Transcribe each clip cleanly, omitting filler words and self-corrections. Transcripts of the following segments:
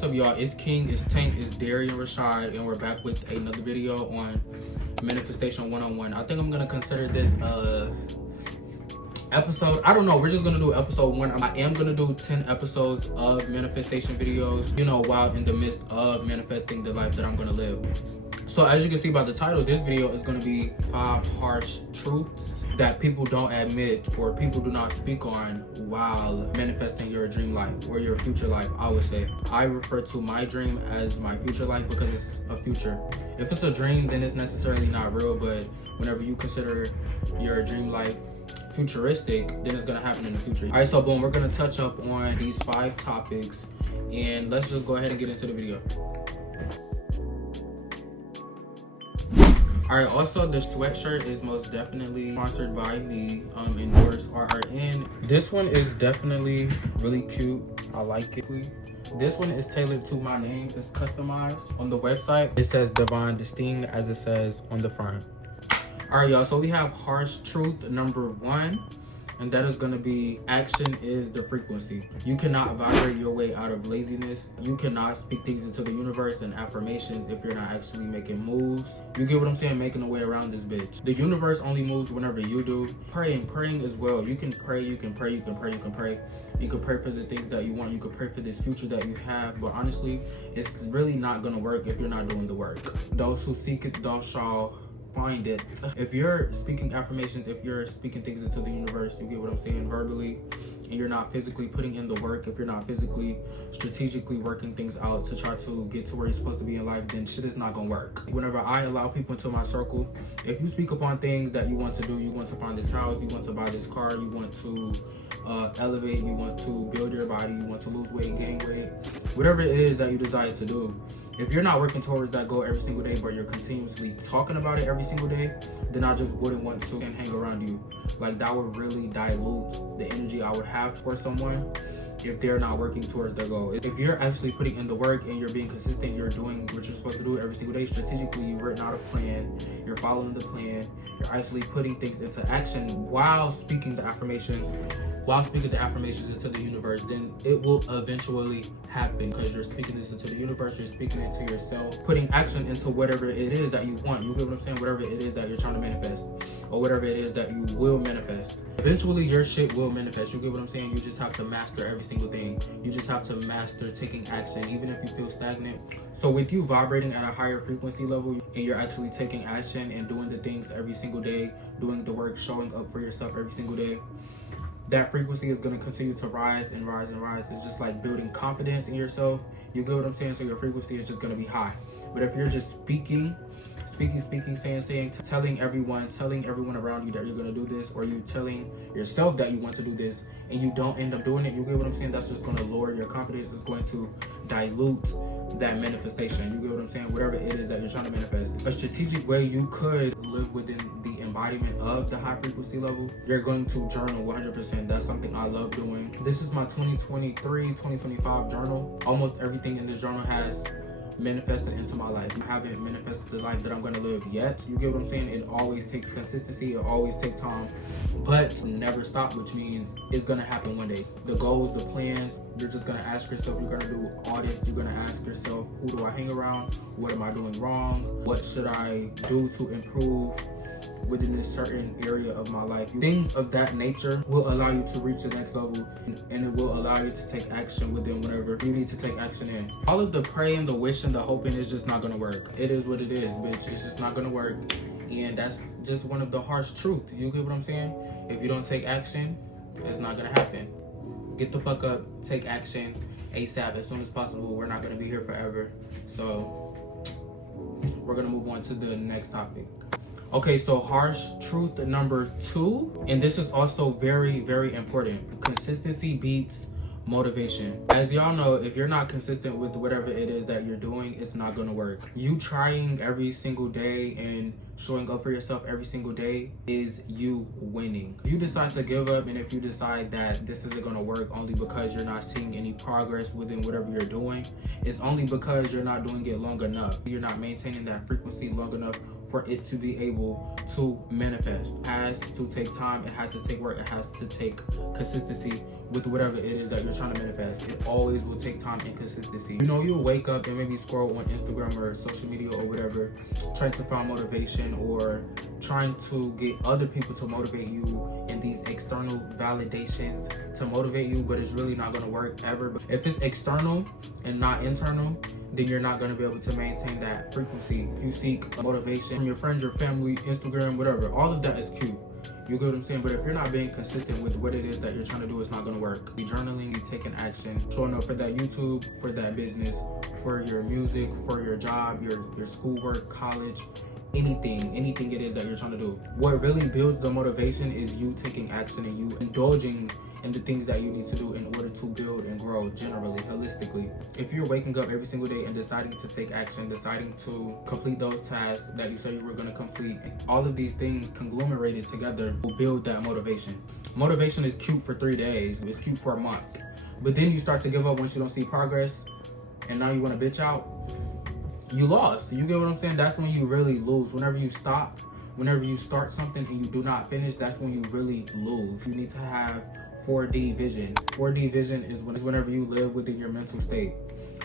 what's up, y'all? It's King, it's Tank, it's Darian Rashad, and we're back with another video on Manifestation 101. I think I'm gonna consider this episode, I don't know, we're just gonna do episode 1. I am gonna do 10 episodes of manifestation videos, you know, while in the midst of manifesting the life that I'm gonna live. So as you can see by the title, this video is gonna be 5 harsh truths that people don't admit or people do not speak on while manifesting your dream life or your future life. I would say I refer to my dream as my future life because it's a future. If it's a dream, then it's necessarily not real, but whenever you consider your dream life futuristic, then it's gonna happen in the future. All right, so boom, we're gonna touch up on these 5 topics, and let's just go ahead and get into the video. All right, also the sweatshirt is most definitely sponsored by me, endorsed RRN. This one is definitely really cute. I like it. This one is tailored to my name. It's customized. On the website, it says Divine Distinct as it says on the front. All right, y'all, so we have harsh truth number 1. And that is going to be action is the frequency. You cannot vibrate your way out of laziness. You cannot speak things into the universe and affirmations if you're not actually making moves. You get what I'm saying? Making a way around this bitch. The universe only moves whenever you do. Praying as well. You can pray, you can pray, you can pray, you can pray. You can pray for the things that you want. You can pray for this future that you have. But honestly, it's really not going to work if you're not doing the work. Those who seek it, those shall find it. If you're speaking affirmations, if you're speaking things into the universe, you get what I'm saying, verbally, and you're not physically putting in the work, if you're not physically strategically working things out to try to get to where you're supposed to be in life, then shit is not gonna work. Whenever I allow people into my circle, if you speak upon things that you want to do, you want to find this house, you want to buy this car, you want to elevate, you want to build your body, you want to lose weight, gain weight, whatever it is that you desire to do, if you're not working towards that goal every single day, but you're continuously talking about it every single day, then I just wouldn't want to hang around you. Like, that would really dilute the energy I would have for someone if they're not working towards their goal. If you're actually putting in the work and you're being consistent, you're doing what you're supposed to do every single day strategically, you've written out a plan, you're following the plan, you're actually putting things into action while speaking the affirmations into the universe, then it will eventually happen because you're speaking this into the universe, you're speaking it to yourself, putting action into whatever it is that you want. You get what I'm saying? Whatever it is that you're trying to manifest, or whatever it is that you will manifest. Eventually your shit will manifest. You get what I'm saying? You just have to master every single thing. You just have to master taking action, even if you feel stagnant. So with you vibrating at a higher frequency level and you're actually taking action and doing the things every single day, doing the work, showing up for yourself every single day, that frequency is going to continue to rise and rise and rise. It's just like building confidence in yourself. You get what I'm saying? So your frequency is just going to be high. But if you're just speaking, saying, telling everyone around you that you're going to do this, or you telling yourself that you want to do this and you don't end up doing it, you get what I'm saying? That's just going to lower your confidence. It's going to dilute that manifestation. You get what I'm saying? Whatever it is that you're trying to manifest. A strategic way you could live within the embodiment of the high frequency level, you're going to journal 100%. That's something I love doing. This is my 2023-2025 journal. Almost everything in this journal has manifested into my life. I haven't manifested the life that I'm going to live yet. You get what I'm saying? It always takes consistency. It always takes time, but never stop, which means it's going to happen one day. The goals, the plans, you're just going to ask yourself, you're going to do audits. You're going to ask yourself, who do I hang around? What am I doing wrong? What should I do to improve within this certain area of my life? Things of that nature will allow you to reach the next level, and it will allow you to take action within whatever you need to take action in. All of the praying, the wishing, the hoping is just not gonna work. It is what it is, bitch. It's just not gonna work, and that's just one of the harsh truths. You get what I'm saying? If you don't take action, it's not gonna happen. Get the fuck up, take action ASAP, as soon as possible. We're not gonna be here forever, so we're gonna move on to the next topic. Okay, so harsh truth number 2, and this is also very, very important. Consistency beats motivation. As y'all know, if you're not consistent with whatever it is that you're doing, it's not gonna work. You trying every single day and showing up for yourself every single day is you winning. If you decide to give up, and if you decide that this isn't gonna work only because you're not seeing any progress within whatever you're doing, it's only because you're not doing it long enough. You're not maintaining that frequency long enough for it to be able to manifest. It has to take time, it has to take work, it has to take consistency with whatever it is that you're trying to manifest. It always will take time and consistency. You know, you'll wake up and maybe scroll on Instagram or social media or whatever, trying to find motivation or trying to get other people to motivate you and these external validations to motivate you, but it's really not going to work ever. But if it's external and not internal, then you're not going to be able to maintain that frequency. If you seek motivation from your friends, your family, Instagram, whatever, all of that is cute. You get what I'm saying? But if you're not being consistent with what it is that you're trying to do, it's not going to work. Be journaling, you taking action, showing up for that YouTube, for that business, for your music, for your job, your schoolwork, college, anything it is that you're trying to do. What really builds the motivation is you taking action and you indulging in the things that you need to do in order to build and grow generally, holistically. If you're waking up every single day and deciding to take action, deciding to complete those tasks that you said you were going to complete, all of these things conglomerated together will build that motivation. Motivation is cute for 3 days, it's cute for a month, but then you start to give up once you don't see progress, and now you want to bitch out. You lost. You get what I'm saying? That's when you really lose. Whenever you stop, whenever you start something and you do not finish, that's when you really lose. You need to have 4D vision. 4D vision is whenever you live within your mental state.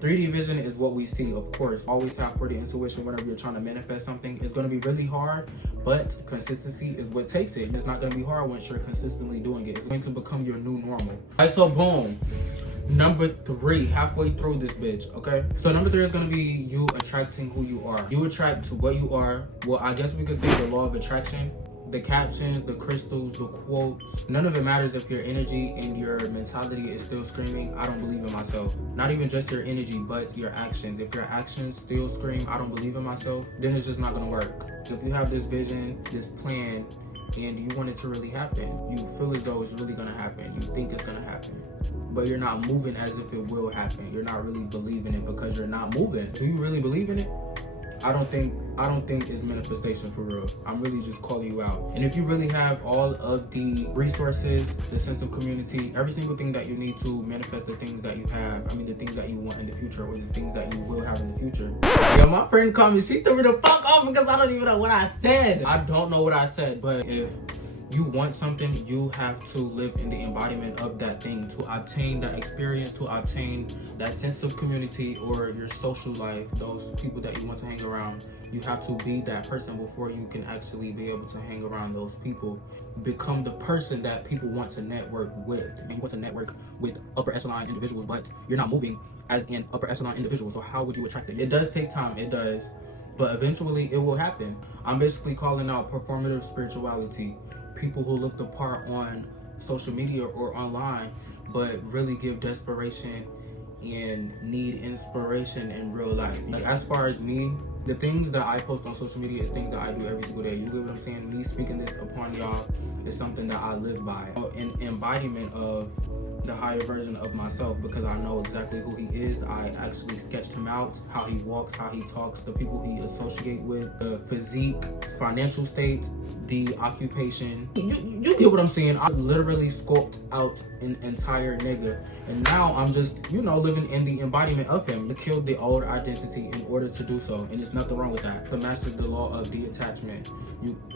3D vision is what we see, of course. Always have 4D intuition whenever you're trying to manifest something. It's going to be really hard, but consistency is what takes it. It's not going to be hard once you're consistently doing it. It's going to become your new normal. All right, so boom. Number 3, halfway through this bitch, okay? So number 3 is gonna be you attracting who you are. You attract to what you are. Well, I guess we could say the law of attraction. The captions, the crystals, the quotes, none of it matters if your energy and your mentality is still screaming, I don't believe in myself. Not even just your energy, but your actions. If your actions still scream, I don't believe in myself, then it's just not gonna work. If you have this vision, this plan, and you want it to really happen, you feel as though it's really gonna happen, you think it's gonna happen, but you're not moving as if it will happen. You're not really believing it because you're not moving. Do you really believe in it? I don't think it's manifestation for real. I'm really just calling you out. And if you really have all of the resources, the sense of community, every single thing that you need to manifest the things that you have, I mean the things that you want in the future or the things that you will have in the future. Yo, my friend called me, she threw me the fuck off because I don't even know what I said. I don't know what I said, but if you want something, you have to live in the embodiment of that thing to obtain that experience, to obtain that sense of community or your social life, those people that you want to hang around. You have to be that person before you can actually be able to hang around those people. Become the person that people want to network with. And you want to network with upper echelon individuals, but you're not moving as an upper echelon individual. So how would you attract it? It does take time, it does, but eventually it will happen. I'm basically calling out performative spirituality. People who look the part on social media or online, but really give desperation and need inspiration in real life. Like, as far as me, the things that I post on social media is things that I do every single day. You get what I'm saying? Me speaking this upon y'all is something that I live by. An embodiment of the higher version of myself, because I know exactly who he is. I actually sketched him out, how he walks, how he talks, the people he associate with, the physique, financial state, the occupation. You get what I'm saying? I literally sculpt out an entire nigga, and now I'm just, living in the embodiment of him. You killed the old identity in order to do so, and there's nothing wrong with that. To master the law of detachment.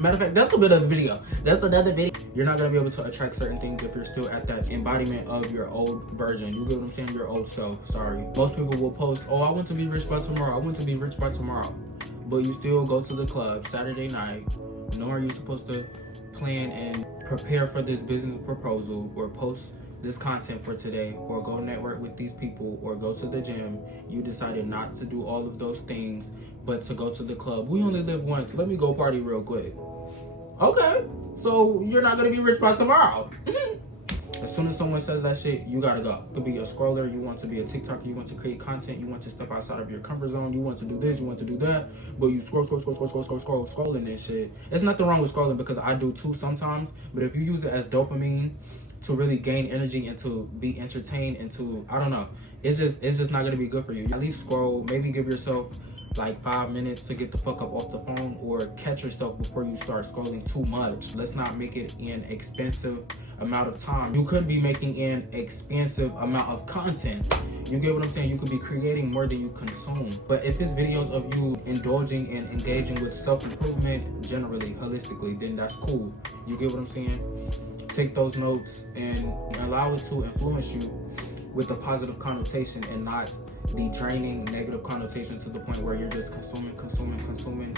Matter of fact, that's a bit of the video. That's another video. You're not gonna be able to attract certain things if you're still at that embodiment of your old version. You get what I'm saying? Your old self. Sorry. Most people will post, oh, I want to be rich by tomorrow. I want to be rich by tomorrow. But you still go to the club Saturday night, knowing you're supposed to plan and prepare for this business proposal or post this content for today or go network with these people or go to the gym. You decided not to do all of those things, but to go to the club. We only live once. Let me go party real quick. Okay, so you're not gonna be rich by tomorrow. As soon as someone says that shit, you gotta go. You could be a scroller, you want to be a TikToker, you want to create content, you want to step outside of your comfort zone, you want to do this, you want to do that, but you scrolling this shit. There's nothing wrong with scrolling, because I do too sometimes, but if you use it as dopamine to really gain energy and to be entertained and to, I don't know, it's just not gonna be good for you. At least scroll, maybe give yourself like 5 minutes to get the fuck up off the phone, or catch yourself before you start scrolling too much. Let's not make it an expensive amount of time. You could be making an expensive amount of content. You get what I'm saying? You could be creating more than you consume. But if it's videos of you indulging and engaging with self-improvement, generally, holistically, then that's cool. You get what I'm saying? Take those notes and allow it to influence you with a positive connotation and not the draining negative connotation to the point where you're just consuming,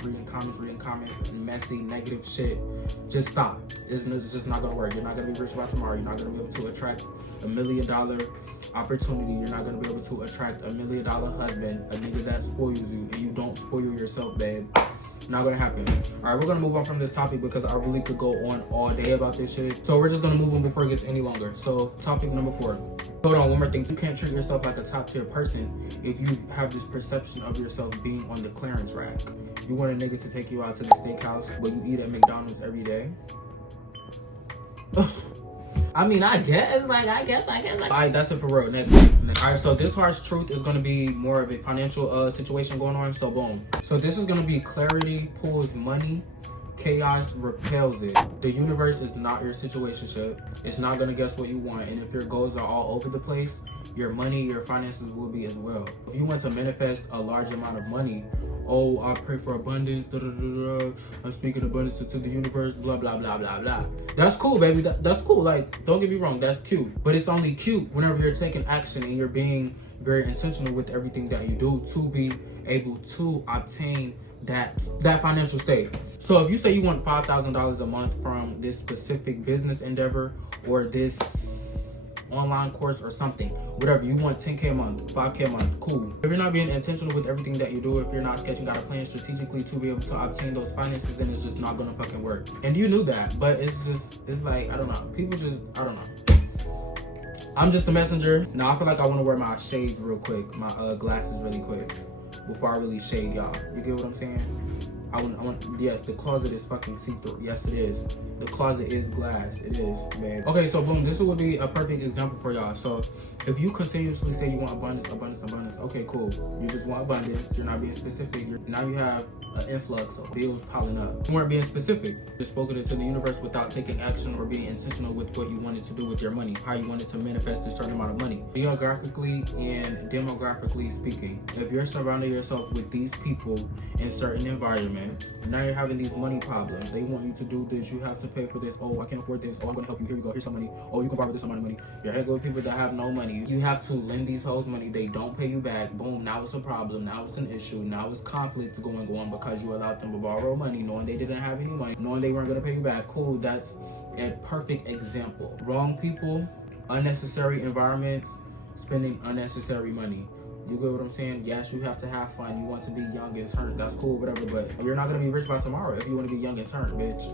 reading comments, and messy negative shit. Just stop. It's just not gonna work. You're not gonna be rich by tomorrow. You're not gonna be able to attract $1 million opportunity. You're not gonna be able to attract $1 million husband, a nigga that spoils you, and you don't spoil yourself, babe. Not gonna happen. All right, we're gonna move on from this topic because I really could go on all day about this shit. So we're just gonna move on before it gets any longer. So topic number 4. Hold on, one more thing. You can't treat yourself like a top tier person if you have this perception of yourself being on the clearance rack. You want a nigga to take you out to the steakhouse, but you eat at McDonald's every day. I mean, I guess. All right, that's it for real. Next. All right, so this harsh truth is going to be more of a financial situation going on. So boom. So this is going to be clarity pulls money, chaos repels it. The universe is not your situationship. It's not going to guess what you want. And if your goals are all over the place, your money, your finances will be as well. If you want to manifest a large amount of money, oh, I pray for abundance, I'm speaking abundance to the universe, blah, blah, blah, blah, blah. That's cool, baby. That's cool. Like, don't get me wrong, that's cute. But it's only cute whenever you're taking action and you're being very intentional with everything that you do to be able to obtain that financial state. So if you say you want $5,000 a month from this specific business endeavor or this online course or something, whatever, you want 10K a month, 5K a month, cool. If you're not being intentional with everything that you do, if you're not sketching out a plan strategically to be able to obtain those finances, then it's just not gonna fucking work. And you knew that, but it's like, I don't know, people just, I don't know. I'm just a messenger. Now I feel like I want to wear my shades real quick, my glasses really quick, before I really shade y'all. You get what I'm saying? I want, yes, the closet is fucking see-through. Yes, it is. The closet is glass. It is, man. Okay, so boom, this would be a perfect example for y'all. So if you continuously say you want abundance, okay, cool. You just want abundance. You're not being specific. Now you have an influx of bills piling up. You weren't being specific. You just spoke it to the universe without taking action or being intentional with what you wanted to do with your money, how you wanted to manifest a certain amount of money. Geographically and demographically speaking, if you're surrounding yourself with these people in certain environments, now you're having these money problems. They want you to do this. You have to pay for this. Oh, I can't afford this. Oh, I'm gonna help you. Here you go. Here's some money. Oh, you can borrow this amount of money. You're hanging with people that have no money. You have to lend these hoes money. They don't pay you back. Boom. Now it's a problem. Now it's an issue. Now it's conflict going on because you allowed them to borrow money, knowing they didn't have any money, knowing they weren't gonna pay you back. Cool. That's a perfect example. Wrong people, unnecessary environments, spending unnecessary money. You get what I'm saying? Yes, you have to have fun. You want to be young and turn. That's cool, whatever. But you're not gonna be rich by tomorrow if you want to be young and turn, bitch.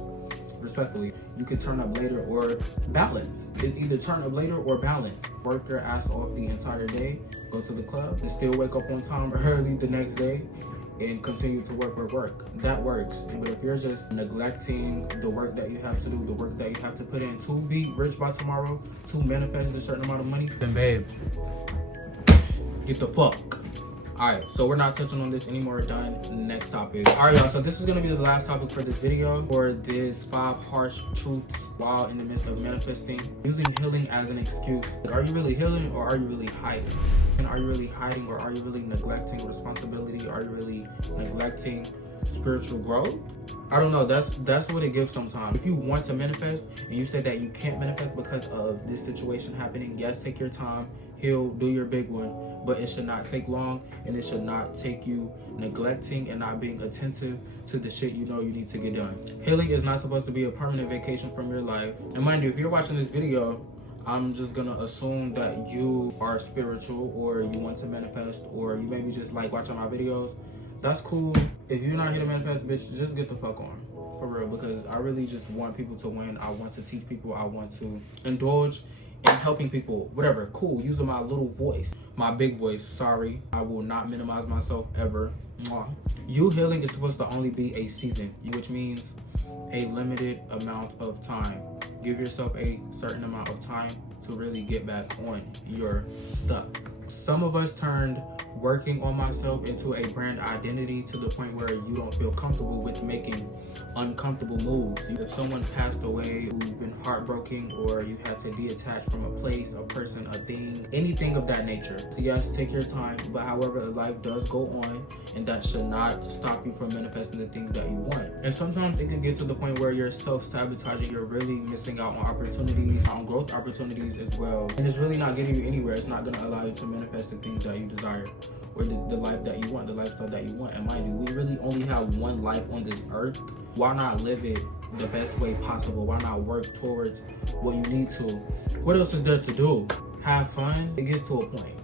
Respectfully, you can turn up later or balance. It's either turn up later or balance. Work your ass off the entire day. Go to the club and still wake up on time early the next day and continue to work. That works. But if you're just neglecting the work that you have to do, the work that you have to put in to be rich by tomorrow, to manifest a certain amount of money, then babe, get the fuck. Alright, so we're not touching on this anymore. Done. Next topic. Alright, y'all, so this is gonna be the last topic for this video, for this 5 harsh truths while in the midst of manifesting. Using healing as an excuse. Are you really healing or are you really hiding? And are you really hiding or are you really neglecting responsibility? Are you really neglecting spiritual growth? I don't know. That's what it gives sometimes. If you want to manifest and you say that you can't manifest because of this situation happening, yes, take your time, heal, do your big one, but it should not take long, and it should not take you neglecting and not being attentive to the shit you know you need to get done. Healing is not supposed to be a permanent vacation from your life. And mind you, if you're watching this video, I'm just gonna assume that you are spiritual or you want to manifest or you maybe just like watching my videos. That's cool. If you're not here to manifest, bitch, just get the fuck on. For real, because I really just want people to win. I want to teach people. I want to indulge in helping people. Whatever, cool. Using my little voice. My big voice, sorry. I will not minimize myself ever. Mwah. You healing is supposed to only be a season, which means a limited amount of time. Give yourself a certain amount of time to really get back on your stuff. Some of us turned working on myself into a brand identity to the point where you don't feel comfortable with making uncomfortable moves. If someone passed away, you've been heartbroken, or you had to detach from a place, a person, a thing, anything of that nature. So yes, take your time, but however, life does go on, and that should not stop you from manifesting the things that you want. And sometimes it can get to the point where you're self-sabotaging, you're really missing out on opportunities, on growth opportunities as well. And it's really not getting you anywhere. It's not gonna allow you to manifest the things that you desire, or the life that you want, the lifestyle that you want. And mind you, we really only have one life on this earth. Why not live it the best way possible? Why not work towards what you need to? What else is there to do? Have fun. It gets to a point.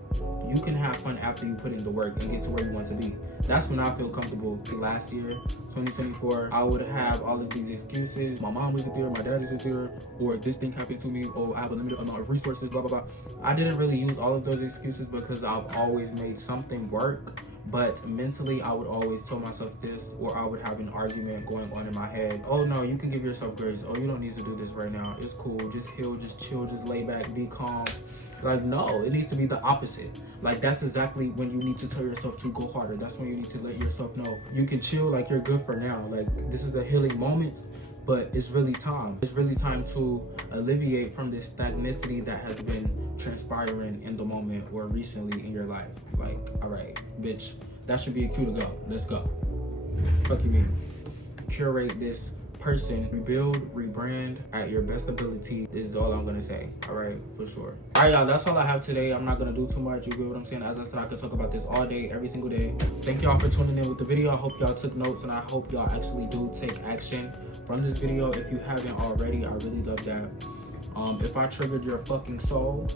You can have fun after you put in the work and get to where you want to be. That's when I feel comfortable. Last year, 2024, I would have all of these excuses. My mom wasn't there, my dad isn't there, or this thing happened to me, or I have a limited amount of resources, blah, blah, blah. I didn't really use all of those excuses because I've always made something work. But mentally, I would always tell myself this, or I would have an argument going on in my head. Oh no, you can give yourself grace. Oh, you don't need to do this right now. It's cool. Just heal, just chill, just lay back, be calm. Like, no, it needs to be the opposite. Like, that's exactly when you need to tell yourself to go harder. That's when you need to let yourself know you can chill, like you're good for now. Like, this is a healing moment, but it's really time. It's really time to alleviate from this stagnicity that has been transpiring in the moment or recently in your life. Like, all right, bitch, that should be a cue to go. Let's go. Fuck you mean? Curate this person, rebuild, rebrand at your best ability is all I'm gonna say. All right, for sure. All right, y'all, that's all I have today. I'm not gonna do too much. You get what I'm saying? As I said, I could talk about this all day, every single day. Thank y'all for tuning in with the video. I hope y'all took notes, and I hope y'all actually do take action from this video. If you haven't already, I really love that. If I triggered your fucking soul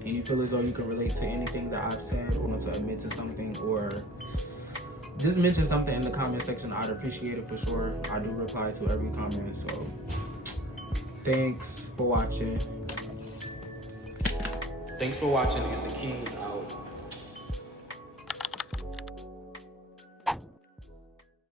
and you feel as though you can relate to anything that I've said, or want to admit to something, or just mention something in the comment section, I'd appreciate it for sure. I do reply to every comment, so thanks for watching. Thanks for watching, and the King is out.